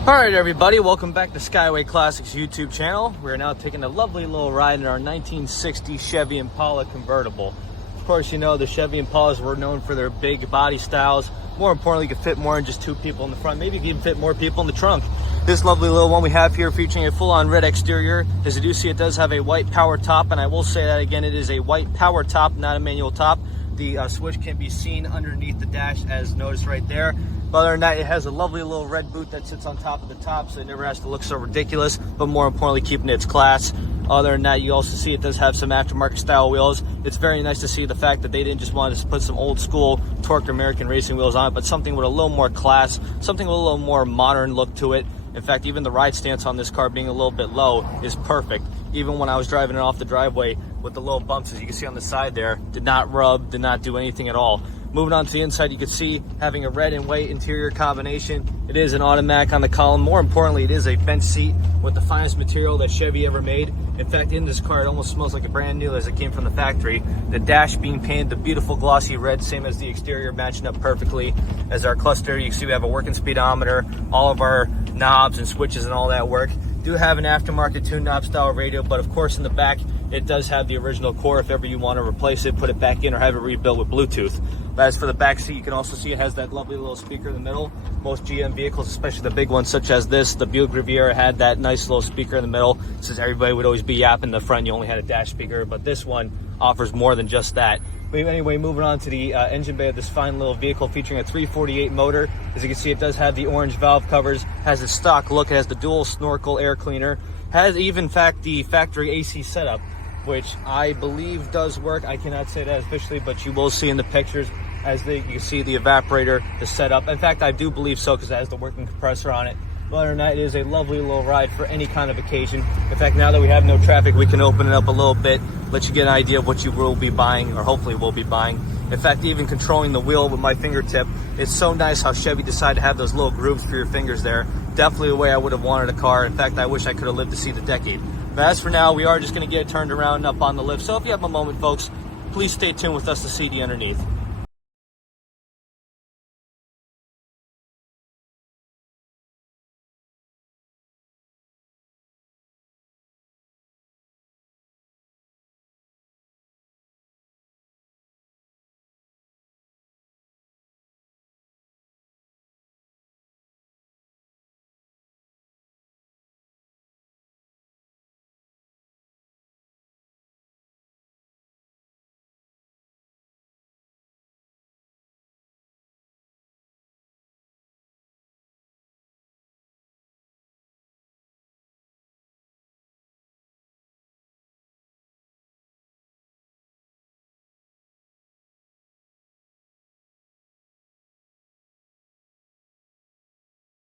Alright everybody, welcome back to Skyway Classics YouTube channel. We're now taking a lovely little ride in our 1960 Chevy Impala convertible. Of course, you know the Chevy Impalas were known for their big body styles. More importantly, you could fit more than just two people in the front. Maybe you can even fit more people in the trunk. This lovely little one we have here featuring a full-on red exterior. As you do see, it does have a white power top, and I will say that again, it is a white power top, not a manual top. The switch can be seen underneath the dash as noticed right there. But other than that, it has a lovely little red boot that sits on top of the top, so it never has to look so ridiculous, but more importantly, keeping its class. Other than that, you also see it does have some aftermarket style wheels. It's very nice to see the fact that they didn't just want to put some old school torqued American racing wheels on it, but something with a little more class, something with a little more modern look to it. In fact, even the ride stance on this car being a little bit low is perfect. Even when I was driving it off the driveway with the little bumps, as you can see on the side there, did not rub, did not do anything at all. Moving on to the inside, you can see having a red and white interior combination. It is an automatic on the column. More importantly, it is a bench seat with the finest material that Chevy ever made. In fact, in this car, it almost smells like a brand new as it came from the factory. The dash being painted the beautiful glossy red, same as the exterior, matching up perfectly. As our cluster, you can see we have a working speedometer, all of our knobs and switches and all that work. Do have an aftermarket tune knob style radio, but of course in the back, it does have the original core. If ever you want to replace it, put it back in or have it rebuilt with Bluetooth. But as for the back seat, you can also see it has that lovely little speaker in the middle. Most GM vehicles, especially the big ones such as this, the Buick Riviera, had that nice little speaker in the middle, since everybody would always be yapping in the front. You only had a dash speaker, but this one offers more than just that. But anyway, moving on to the engine bay of this fine little vehicle featuring a 348 motor. As you can see, it does have the orange valve covers, has a stock look, it has the dual snorkel air cleaner, has even in fact the factory AC setup, which I believe does work. I cannot say that officially, but you will see in the pictures as you can see the evaporator, the setup. In fact, I do believe so because it has the working compressor on it. But other than that, it is a lovely little ride for any kind of occasion. In fact, now that we have no traffic, we can open it up a little bit, let you get an idea of what you will be buying, or hopefully will be buying. In fact, even controlling the wheel with my fingertip, it's so nice how Chevy decided to have those little grooves for your fingers there. Definitely the way I would have wanted a car. In fact, I wish I could have lived to see the decade. But as for now, we are just going to get it turned around and up on the lift. So if you have a moment, folks, please stay tuned with us to see the underneath.